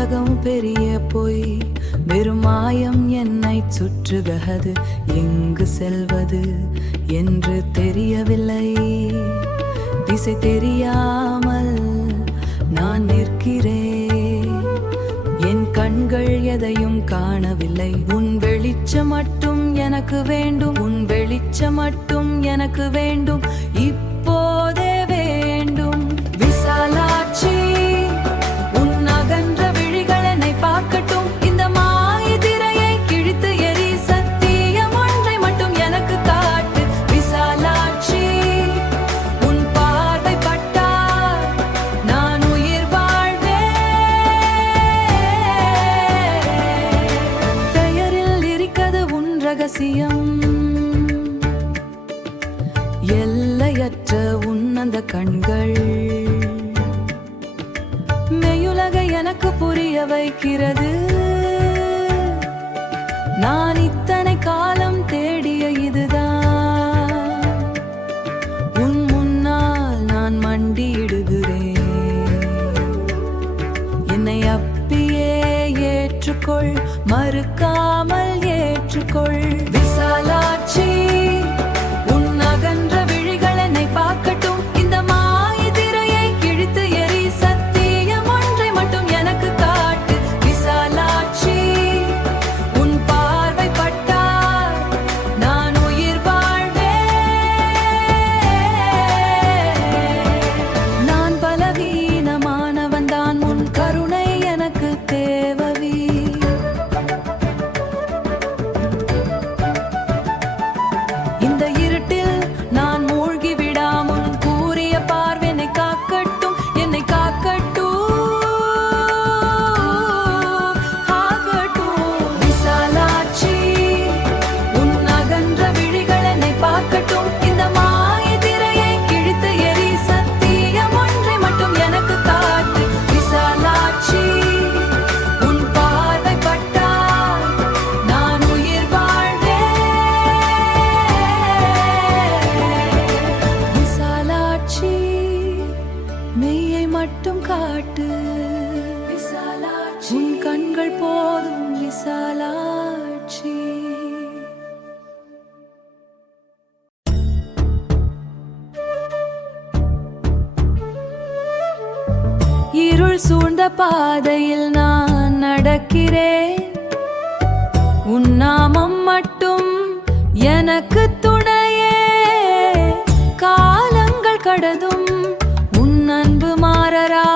உலகம் பெரிய பொய், வெறும் மாயம் என்னை சுற்றுகிறது. எங்கு செல்வது என்று தெரியவில்லை. திசை தெரியாமல் நான் நிற்கிறேன். என் கண்கள் எதையும் காணவில்லை. உன் வெளிச்சம் மட்டும் எனக்கு வேண்டும். உன் வெளிச்சம் மட்டும் எனக்கு வேண்டும். இப்போதே வேண்டும். விசாலாட்சி, உன் அகன்ற விழிகள் என்னை பார்க்கட்டும். இந்த மாய திரையை கிழித்து எரி. சத்தியம் ஒன்றை மட்டும் எனக்கு காட்டு. விசாலாட்சி, உன் பார்வை பட்டால் நான் உயிர் வாழ்வேன். பெயரில் இருக்கிறது உன் ரகசியம். எல்லையற்ற உன் அந்த கண்கள் மெய்யுலகை எனக்கு புரிய வைக்கிறது. நான் இத்தனை காலம் தேடிய இதுதான். உன் முன்னால் நான் மண்டியிடுகிறேன். என்னை அப்பியே ஏற்றுக்கொள், மறுக்காமல் ஏற்றுக்கொள். விசாலாட்சி, மெய்யை மட்டும் காட்டு. விசாலாட்சி, உன் கண்கள் போதும். விசாலாட்சி, இருள் சூழ்ந்த பாதையில் நான் நடக்கிறேன். உன் நாமம் மட்டும் எனக்கு துணையே. காலங்கள் கடந்தும் அன்பு மாறரா.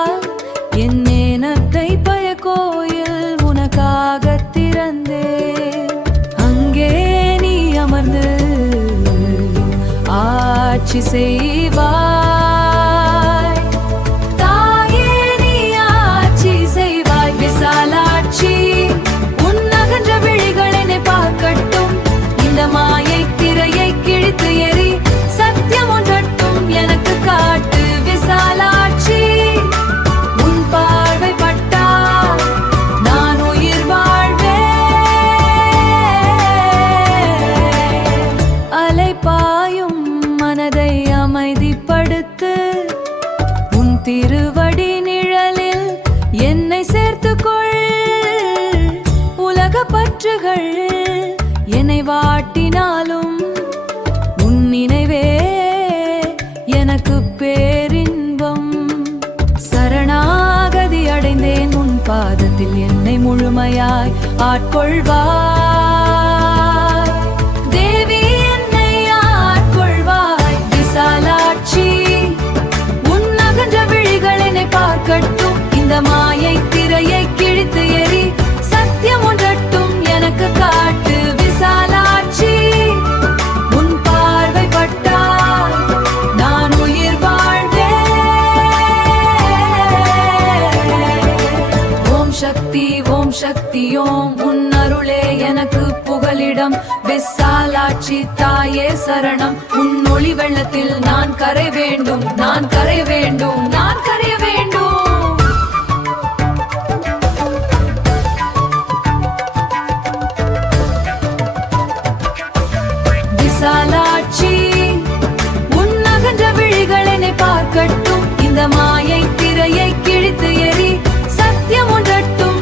என் நேனத்தை பய கோயில் உனக்காக திறந்தேன். அங்கே நீ அமர்ந்து ஆட்சி செய்வாய். தாயே, நீ ஆட்சி செய்வாய். விசாலாட்சி, உன் அகன்ற விழிகள் என்னை பார்க்கட்டும். இந்த மாயை திரையை கிழித்து எரி. சத்தியம் ஒன்றட்டும் எனக்கு காட்டு. விசாலாட்சி, உன் பார்வை பட்டால் நான் உயிர் வாழ்வேன். அலைபாயும் மனதை அமைதிப்படுத்து. உன் திருவடி நிழலில் என்னை சேர்த்துக்கொள். உலக பற்றுகள் என்னை வாட்டினாலும் உன் நினைவே எனக்கு பேரின்பம். சரணாகதி அடைந்தேன் உன் பாதத்தில். என்னை முழுமையாய் ஆட்கொள்வாய். தேவி, என்னை ஆட்கொள்வாய். விசாலாட்சி, உன் அகன்ற விழிகள் என்னை பார்க்கட்டும். இந்த மாயை திரையை கிழித்து எரி. சத்தியம் ஒன்றட்டும் எனக்கு காட்டு. விசாலாட்சி, உன் பார்வை பட்டால் நான் உயிர் வாழ்வேன். ஓம் சக்தி, ஓம் சக்தி, ஓம். உன் அருளே எனக்கு புகலிடம். விசாலாட்சி தாயே சரணம். உன் ஒளி வெள்ளத்தில் நான் கரை வேண்டும். நான் கரை வேண்டும். நான் கரைய வேண்டும். விசாலாட்சி, உன் அகன்ற விழிகள் என்னை பார்க்கட்டும். இந்த மாயை திரையை கிழித்து எரி. சத்தியம் ஒன்றட்டும்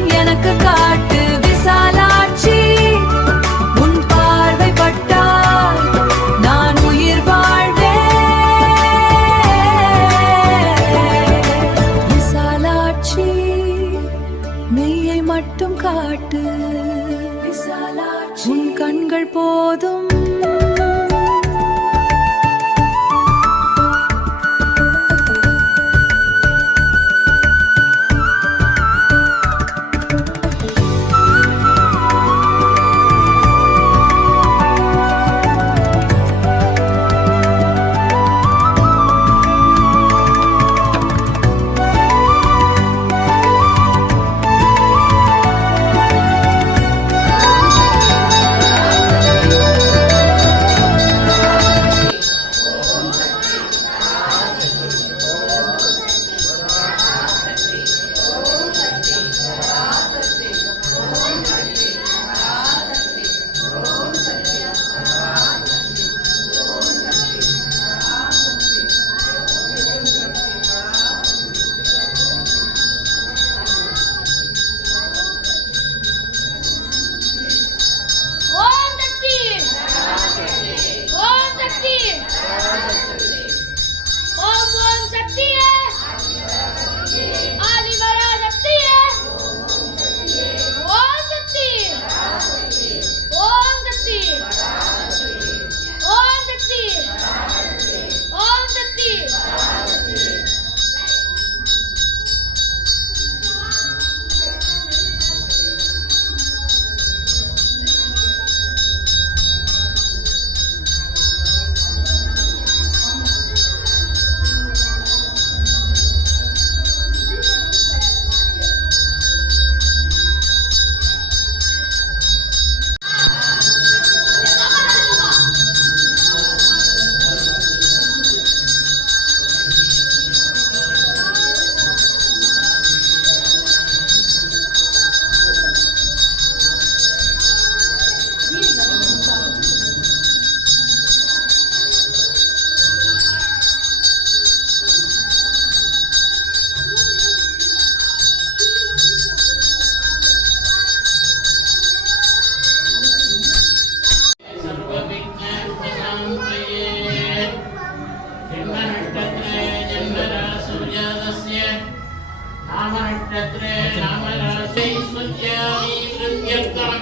नक्षत्रे नामराशै स्वज्यामि प्रत्यर्थम्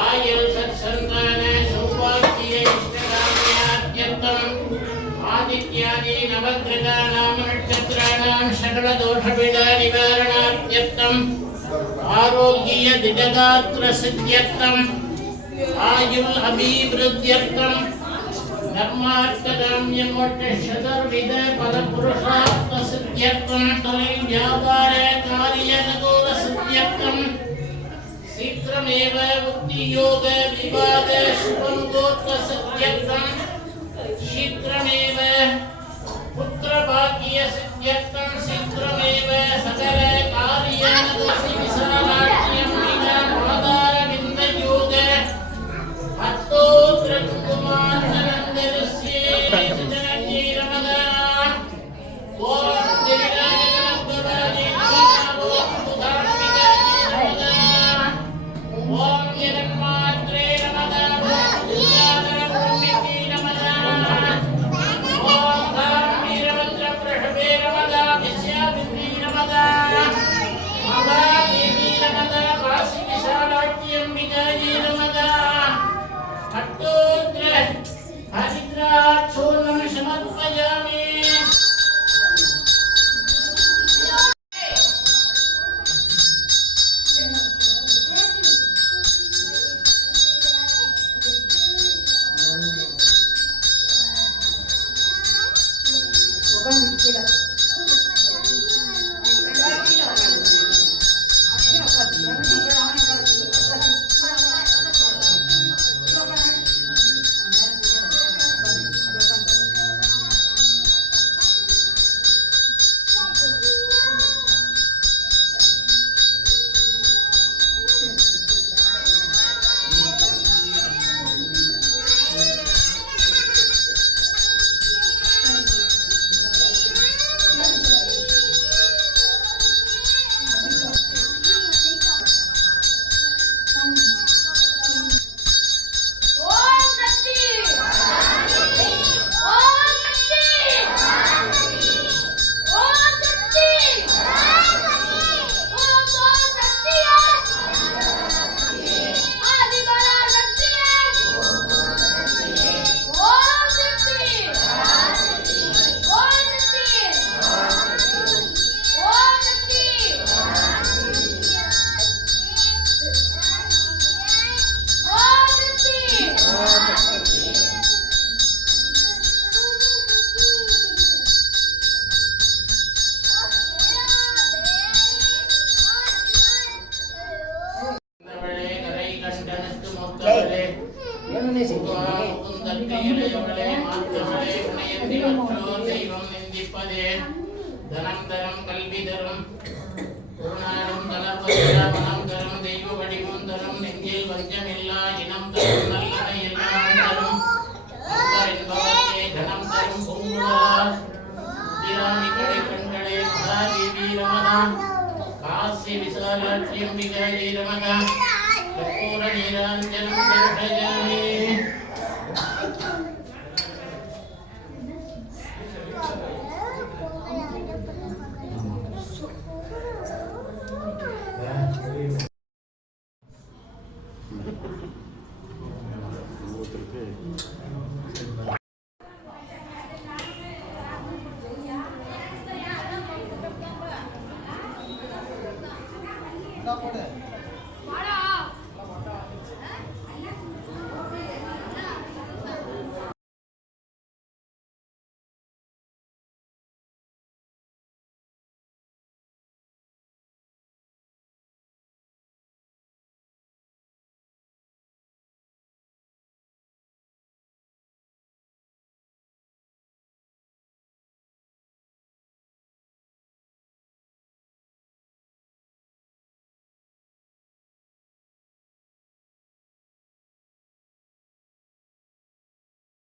आयुर् सत्सन्तान सौभाग्यैष्टकाम्यात्यर्थम् आदित्यादि नवग्रहाणां नक्षत्राणां सकलदोषपीडानिवारणात्यर्थम् आरोग्य दिजगात्रसिद्ध्यर्थम् आयुर् अभिवृद्ध्यर्थम् धर्मार्थकाम्यमोक्षशतर्विध फलपुरुषार्थसिद्ध्यर्थम् व्यापार कार्यानुकूलसिद्ध्यर्थम् शीघ्रमेव बुद्धियोग विवाद शुभं गोत्रसिद्ध्यर्थम् शीघ्रमेव पुत्रभाग्यसिद्ध्यर्थम् शीघ्रमेव सकल कार्यानुकूलविशालाक्ष्यं आधारविन्दयोग धनम धरम कल्विधरम குருநாடும் தலபதிராமனம் தரும் தெய்வ வடிவம் தரும் நெஞ்சில் வஞ்சமில்லா இனம் தரும் நல்லனை எல்லாம் தரும் என்பவர்க்கே தனம் தரும் பொங்குழலால் திராணி கடை கண்களே மகாதேவி ரமணா காசி விசாலாட்சி அம்பிகை ரமணா கற்பூர நீராஞ்சனம் தர்ஷயாமி Não,